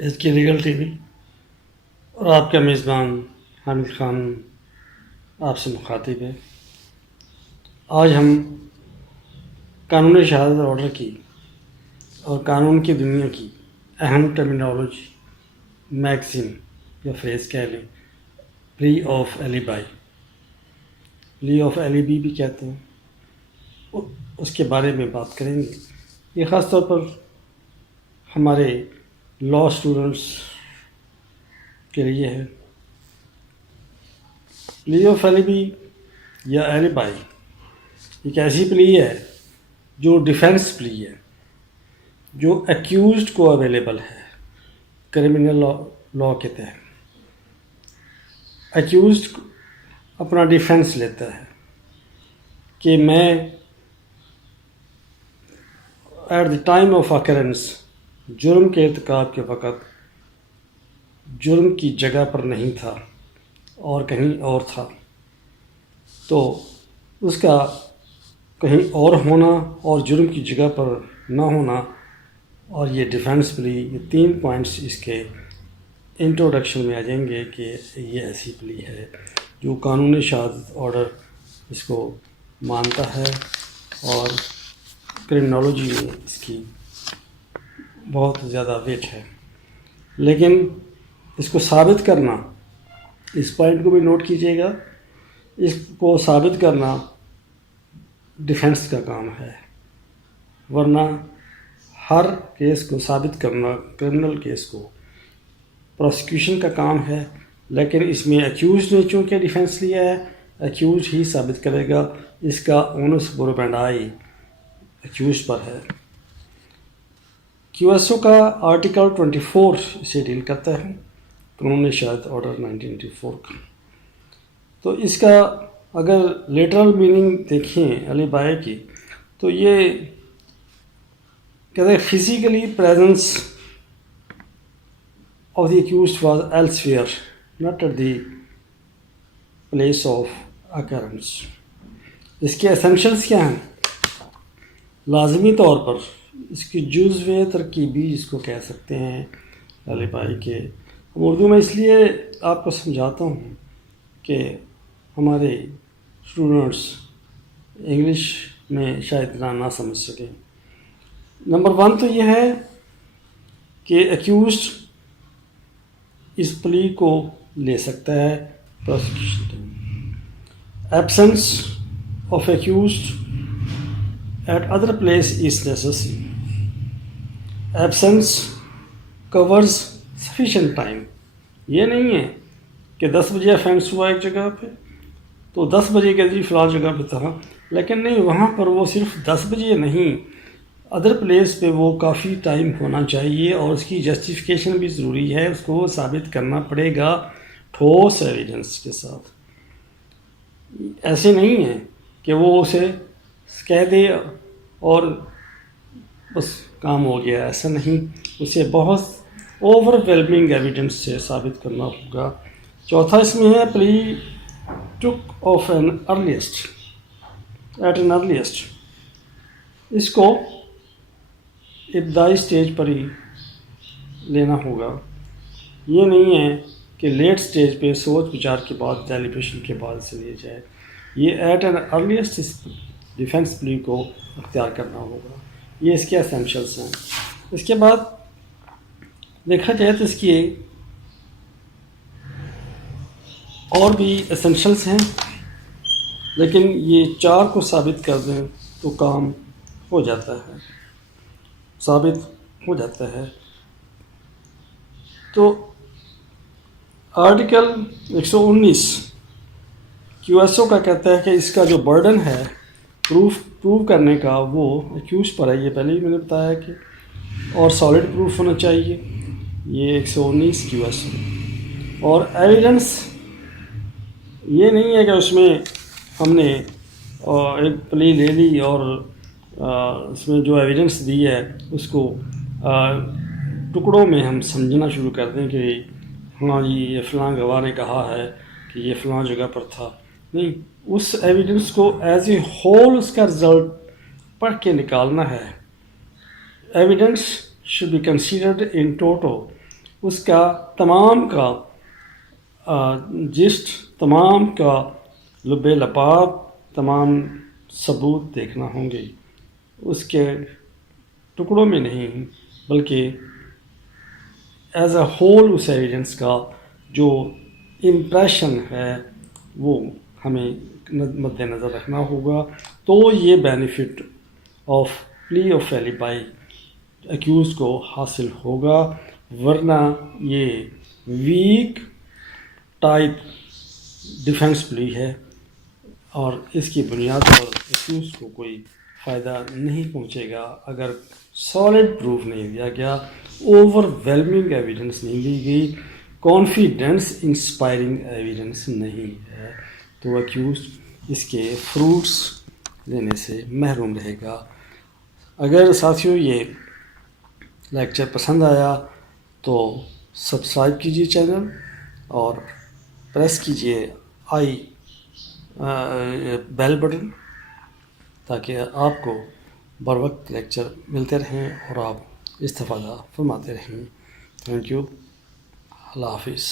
اس کی legal T V اور آپ کا میزبان حامد خان آپ سے مخاطب ہے۔ آج ہم قانونی شہادت آرڈر کی اور قانون کی دنیا کی اہم ٹرمینالوجی میگزین یا فریز کہہ لیں پلی آف ایلیبائی، پلی آف ایلیبی بھی کہتے ہیں، اس کے بارے میں بات کریں گے۔ یہ خاص طور پر ہمارے لا اسٹوڈنٹس کے لیے ہے۔ پلی آف ایلیبی یا ایلیبائی ایک ایسی پلی ہے جو ڈیفینس پلی ہے، جو ایکیوزڈ کو اویلیبل ہے کرمنل لا کے تحت۔ ایکیوزڈ اپنا ڈیفینس لیتا ہے کہ میں at the time of occurrence, جرم کے ارتکاب کے وقت جرم کی جگہ پر نہیں تھا اور کہیں اور تھا، تو اس کا کہیں اور ہونا اور جرم کی جگہ پر نہ ہونا اور یہ ڈیفینس پلی، یہ 3 پوائنٹس اس کے انٹروڈکشن میں آ جائیں گے کہ یہ ایسی پلی ہے جو قانونی شہادت آرڈر اس کو مانتا ہے اور کرمنالوجی میں اس کی بہت زیادہ ویٹ ہے۔ لیکن اس کو ثابت کرنا، اس پوائنٹ کو بھی نوٹ کیجیے گا، اس کو ثابت کرنا ڈیفینس کا کام ہے، ورنہ ہر کیس کو ثابت کرنا کرمنل کیس کو پروسیکیوشن کا کام ہے، لیکن اس میں ایکیوزڈ نے چونکہ ڈیفینس لیا ہے، ایکیوزڈ ہی ثابت کرے گا، اس کا اونس بروبینڈائی ایکیوزڈ پر ہے۔ کیو ایس او کا آرٹیکل 24 اسے ڈیل کرتا ہے، قانونی شہادت آرڈر 1984 کا۔ تو اس کا اگر لیٹرل میننگ دیکھیں ایلیبائی کی، تو یہ کہتے ہیں physically presence of the accused was elsewhere not at the place of occurrence. اس کے اسینشلس کیا ہیں؟ لازمی طور پر اس کی جزوِ ترکیبی اس کو کہہ سکتے ہیں ایلیبائی کے۔ ہم اردو میں اس لیے آپ کو سمجھاتا ہوں کہ ہمارے اسٹوڈنٹس انگلش میں شاید اتنا نہ سمجھ سکیں۔ نمبر 1 تو یہ ہے کہ ایکیوزڈ اس پلی کو لے سکتا ہے prosecution time. Absence of accused at other place is necessary. Absence covers sufficient time. یہ نہیں ہے کہ 10 بجے افینس ہوا ایک جگہ پہ تو 10 بجے کے جی فلاں جگہ پہ تھا، لیکن نہیں، وہاں پر وہ صرف 10 بجے نہیں، ادر پلیس پہ وہ کافی ٹائم ہونا چاہیے، اور اس کی جسٹیفیکیشن بھی ضروری ہے، اس کو ثابت کرنا پڑے گا ٹھوس ایویڈنس کے ساتھ۔ ایسے نہیں ہے کہ وہ اسے کہہ دے اور بس کام ہو گیا، ایسا نہیں، اسے بہت اوور ویلمنگ ایویڈنس سے ثابت کرنا ہوگا۔ چوتھا اس میں ہے plea took of an earliest at an earliest. اس کو ابتدائی سٹیج پر ہی لینا ہوگا، یہ نہیں ہے کہ لیٹ سٹیج پہ سوچ بچار کے بعد ڈیلیبریشن کے بعد سے لیا جائے، یہ ایٹ این ارلیسٹ اس ڈیفینس پلی کو اختیار کرنا ہوگا۔ یہ اس کے اسینشلس ہیں۔ اس کے بعد دیکھا جائے تو اس کی اور بھی اسینشلس ہیں، لیکن یہ 4 کو ثابت کر دیں تو کام ہو جاتا ہے، ثابت ہو جاتا ہے۔ تو آرٹیکل 119 کیو ایس او کا کہتا ہے کہ اس کا جو برڈن ہے پروو کرنے کا وہ ایکیوز پر ہے، یہ پہلے ہی میں نے بتایا کہ، اور سالڈ پروف ہونا چاہیے، یہ 119 کیو ایس او۔ اور ایویڈنس یہ نہیں ہے کہ اس میں ہم نے ایک پلی لے لی اور اس میں جو ایویڈنس دی ہے اس کو ٹکڑوں میں ہم سمجھنا شروع کر دیں کہ ہاں جی یہ فلاں گواہ نے کہا ہے کہ یہ فلاں جگہ پر تھا۔ نہیں، اس ایویڈنس کو ایز اے ہول اس کا رزلٹ پڑھ کے نکالنا ہے۔ Evidence should be considered in toto اس کا تمام کا جسٹ، تمام کا لب لباب، تمام ثبوت دیکھنا ہوں گے، اس کے ٹکڑوں میں نہیں بلکہ ایز اے ہول اس ایویڈنس کا جو امپریشن ہے وہ ہمیں مد نظر رکھنا ہوگا. تو یہ benefit of plea of alibi accused کو حاصل ہوگا، ورنہ یہ ویک ٹائپ ڈیفینس پلی ہے اور اس کی بنیاد پر ایکیوز کو کوئی فائدہ نہیں پہنچے گا اگر سالڈ پروف نہیں دیا گیا، اوور ویلمنگ ایویڈنس نہیں دی گئی، کانفیڈنس انسپائرنگ ایویڈنس نہیں ہے، تو ایکیوز اس کے فروٹس لینے سے محروم رہے گا. اگر ساتھیوں یہ لیکچر پسند آیا تو سبسکرائب کیجیے چینل اور پریس کیجیے بیل بٹن تاکہ آپ کو بر وقت لیکچر ملتے رہیں اور آپ استفادہ فرماتے رہیں. Thank you. اللہ حافظ.